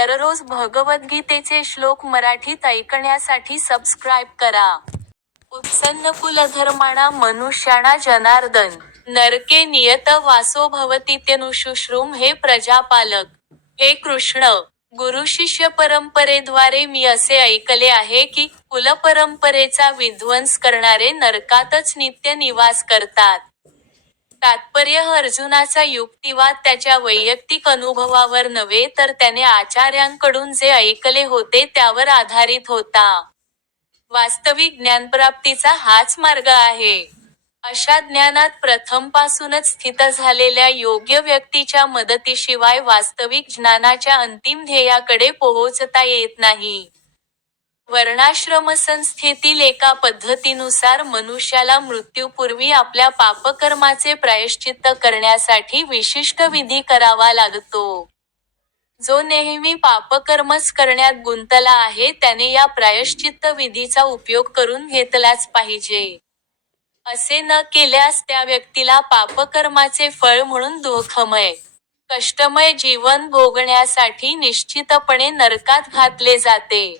दररोज भगवद्गीतेचे श्लोक मराठीत ऐकण्यासाठी सबस्क्राईब करा. उत्सन्न कुलधर्माणां मनुष्याणां जनार्दन, नरके नियत वासो भवतीत्यनुशुश्रूम हे प्रजापालक. हे कृष्ण, गुरु शिष्य परंपरेद्वारे मी असे ऐकले आहे की, कुलपरंपरेचा विध्वंस करणारे नरकातच नित्य निवास करतात. तात्पर्य अर्जुनाचा युक्तिवाद त्याच्या वैयक्तिक अनुभवावर नव्हे तर त्याने आचार्यांकडून जे ऐकले होते त्यावर आधारित होता. वास्तविक ज्ञानप्राप्तीचा हाच मार्ग आहे. अशा ज्ञानात प्रथमपासूनच स्थित झालेल्या योग्य व्यक्तीच्या मदतीशिवाय वास्तविक ज्ञानाच्या अंतिम ध्येयाकडे पोहोचता येत नाही. वर्णाश्रमसंस्थेतील एका पद्धतीनुसार मनुष्याला मृत्यूपूर्वी आपल्या पापकर्माचे प्रायश्चित्त करण्यासाठी विशिष्ट विधी करावा लागतो. जो नेहमी पापकर्मच करण्यात गुंतला आहे त्याने या प्रायश्चित्त विधीचा उपयोग करून घेतलाच पाहिजे. असे न केल्यास त्या व्यक्तीला पापकर्माचे फळ म्हणून दुःखमय, कष्टमय जीवन भोगण्यासाठी निश्चितपणे नरकात घातले जाते.